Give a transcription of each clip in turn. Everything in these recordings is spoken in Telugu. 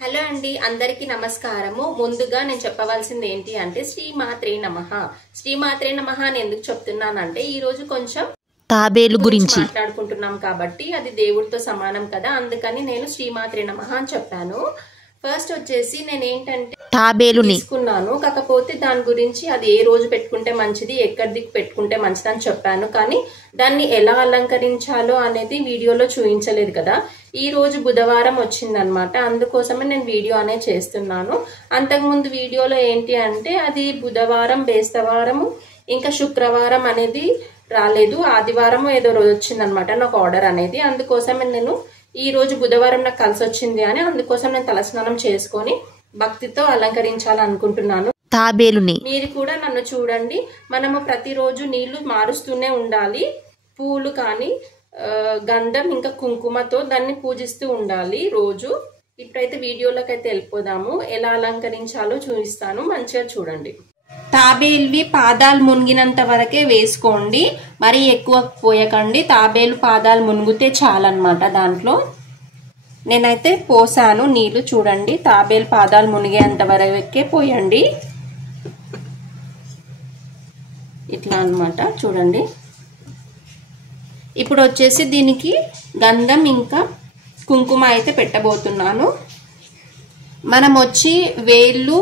హలో అండి, అందరికీ నమస్కారము. ముందుగా నేను చెప్పవలసింది ఏంటి అంటే శ్రీమాత్రే నమః. శ్రీమాత్రే నమః అని ఎందుకు చెప్తున్నానంటే ఈ రోజు కొంచెం తాబేలు గురించి మాట్లాడుకుంటున్నాం కాబట్టి అది దేవుడితో సమానం కదా, అందుకని నేను శ్రీమాత్రే నమః అని చెప్పాను. ఫస్ట్ వచ్చేసి నేను ఏంటంటే తాబేలుని తీసుకున్నాను, కాకపోతే దాని గురించి అది ఏ రోజు పెట్టుకుంటే మంచిది, ఎక్కడికి పెట్టుకుంటే మంచిది అని చెప్పాను. కానీ దాన్ని ఎలా అలంకరించాలో అనేది వీడియోలో చూపించలేదు కదా. ఈ రోజు బుధవారం వచ్చిందనమాట, అందుకోసమే నేను వీడియో అనేది చేస్తున్నాను. అంతకుముందు వీడియోలో ఏంటి అంటే అది బుధవారం, బేస్తవారము, ఇంకా శుక్రవారం అనేది రాలేదు, ఆదివారం ఏదో రోజు వచ్చిందనమాట నాకు ఆర్డర్ అనేది. అందుకోసమే నేను ఈ రోజు బుధవారం నాకు కలిసి వచ్చింది అని అందుకోసం నేను తలస్నానం చేసుకొని భక్తితో అలంకరించాలనుకుంటున్నాను తాబేలుని. మీరు కూడా నన్ను చూడండి, మనము ప్రతిరోజు నీళ్లు మారుస్తూనే ఉండాలి. పూలు కానీ గంధం ఇంకా కుంకుమతో దాన్ని పూజిస్తూ ఉండాలి రోజు. ఇప్పుడైతే వీడియోలోకి అయితే వెళ్ళిపోదాము, ఎలా అలంకరించాలో చూపిస్తాను, మంచిగా చూడండి. తాబేలువి పాదాలు మునిగినంత వరకే వేసుకోండి, మరి ఎక్కువ పోయకండి. తాబేలు పాదాలు మునిగితే చాలన్నమాట. దాంట్లో నేనైతే పోసాను నీళ్లు, చూడండి. తాబేలు పాదాలు మునిగేంత వరకే పోయండి, ఇట్లా అన్నమాట, చూడండి. ఇప్పుడు వచ్చేసి దీనికి గంధం ఇంకా కుంకుమ అయితే పెట్టబోతున్నాను. మనం వచ్చి వేళ్ళు,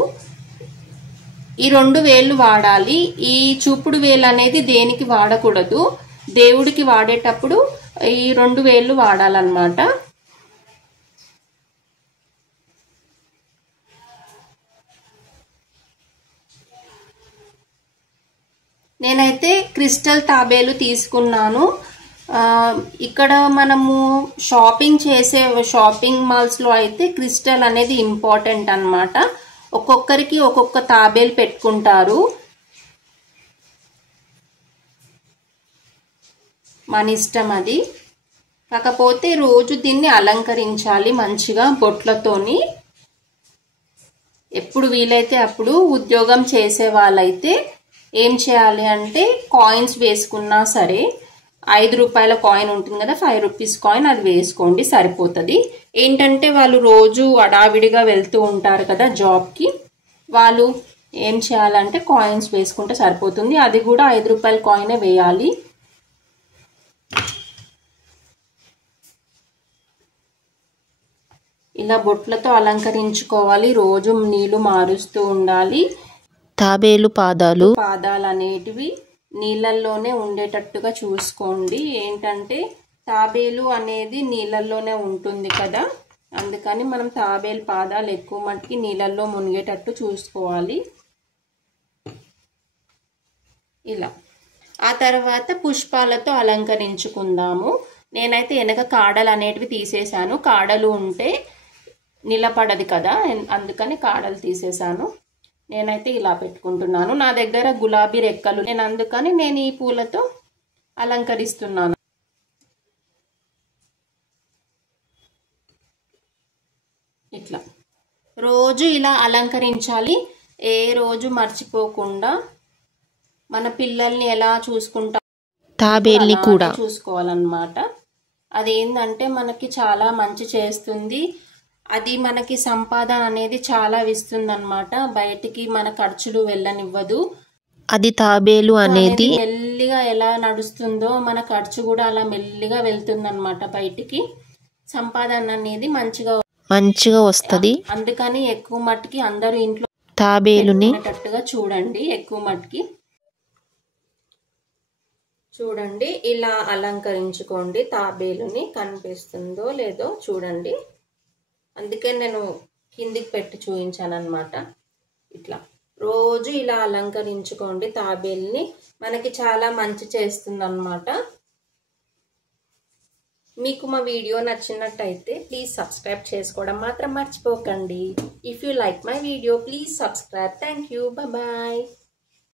ఈ 2 వేళ్ళు వాడాలి. ఈ చూపుడు వేలు అనేది దేనికి వాడకూడదు, దేవుడికి వాడేటప్పుడు ఈ 2 వేళ్ళు వాడాలన్నమాట. నేనైతే క్రిస్టల్ తాబేలు తీసుకున్నాను. ఇక్కడ మనము షాపింగ్ మాల్స్లో అయితే క్రిస్టల్ అనేది ఇంపార్టెంట్ అన్నమాట. ఒక్కొక్కరికి ఒక్కొక్క తాబేలు పెట్టుకుంటారు, మన ఇష్టం అది. కాకపోతే రోజు దీన్ని అలంకరించాలి మంచిగా బొట్లతోని. ఎప్పుడు వీలైతే అప్పుడు ఉద్యోగం చేసే వాళ్ళైతే ఏం చేయాలి అంటే కాయిన్స్ వేసుకున్నా సరే, 5 రూపాయల కాయిన్ ఉంటుంది కదా, 5 రూపీస్ కాయిన్, అది వేసుకోండి సరిపోతుంది. ఏంటంటే వాళ్ళు రోజు అడావిడిగా వెళ్తూ ఉంటారు కదా జాబ్కి, వాళ్ళు ఏం చేయాలంటే కాయిన్స్ వేసుకుంటే సరిపోతుంది. అది కూడా 5 రూపాయల కాయినే వేయాలి. ఇలా బొట్లతో అలంకరించుకోవాలి, రోజు నీళ్లు మారుస్తూ ఉండాలి. తాబేలు పాదాలు అనేటివి నీళ్ళల్లోనే ఉండేటట్టుగా చూసుకోండి. ఏంటంటే తాబేలు అనేది నీళ్ళల్లోనే ఉంటుంది కదా, అందుకని మనం తాబేలు పాదాలు ఎక్కువ మట్టుకి నీళ్ళల్లో మునిగేటట్టు చూసుకోవాలి. ఇలా ఆ తర్వాత పుష్పాలతో అలంకరించుకుందాము. నేనైతే వెనక కాడలు అనేటివి తీసేసాను, కాడలు ఉంటే నిలబడదు కదా, అందుకని కాడలు తీసేసాను. నేనైతే ఇలా పెట్టుకుంటున్నాను. నా దగ్గర గులాబీ రెక్కలు, అందుకని నేను ఈ పూలతో అలంకరిస్తున్నాను. ఇట్లా రోజు ఇలా అలంకరించాలి, ఏ రోజు మర్చిపోకుండా. మన పిల్లల్ని ఎలా చూసుకుంటాం తాబేల్ని కూడా చూసుకోవాలన్నమాట. అదేంటంటే మనకి చాలా మంచి చేస్తుంది, అది మనకి సంపాదన అనేది చాలా ఇస్తుంది అన్నమాట. బయటికి మన ఖర్చులు వెళ్ళనివ్వదు. అది తాబేలు అనేది మెల్లిగా ఎలా నడుస్తుందో మన ఖర్చు కూడా అలా మెల్లిగా వెళ్తుంది అన్నమాట బయటికి. సంపాదన అనేది మంచిగా వస్తుంది. అందుకని ఎక్కువ మట్టుకి అందరూ ఇంట్లో తాబేలుని చూడండి. ఎక్కువ మట్టుకి చూడండి, ఇలా అలంకరించుకోండి తాబేలుని. కనిపిస్తుందో లేదో చూడండి, అందుకే నేను కిందికి పెట్టి చూపించాను అనమాట. ఇట్లా రోజు ఇలా అలంకరించుకోండి తాబేల్ని, మనకి చాలా మంచి చేస్తుంది అన్నమాట. మీకు మా వీడియో నచ్చినట్టయితే ప్లీజ్ సబ్స్క్రైబ్ చేసుకోవడం మాత్రం మర్చిపోకండి. If you like my video please subscribe. Thank you, bye.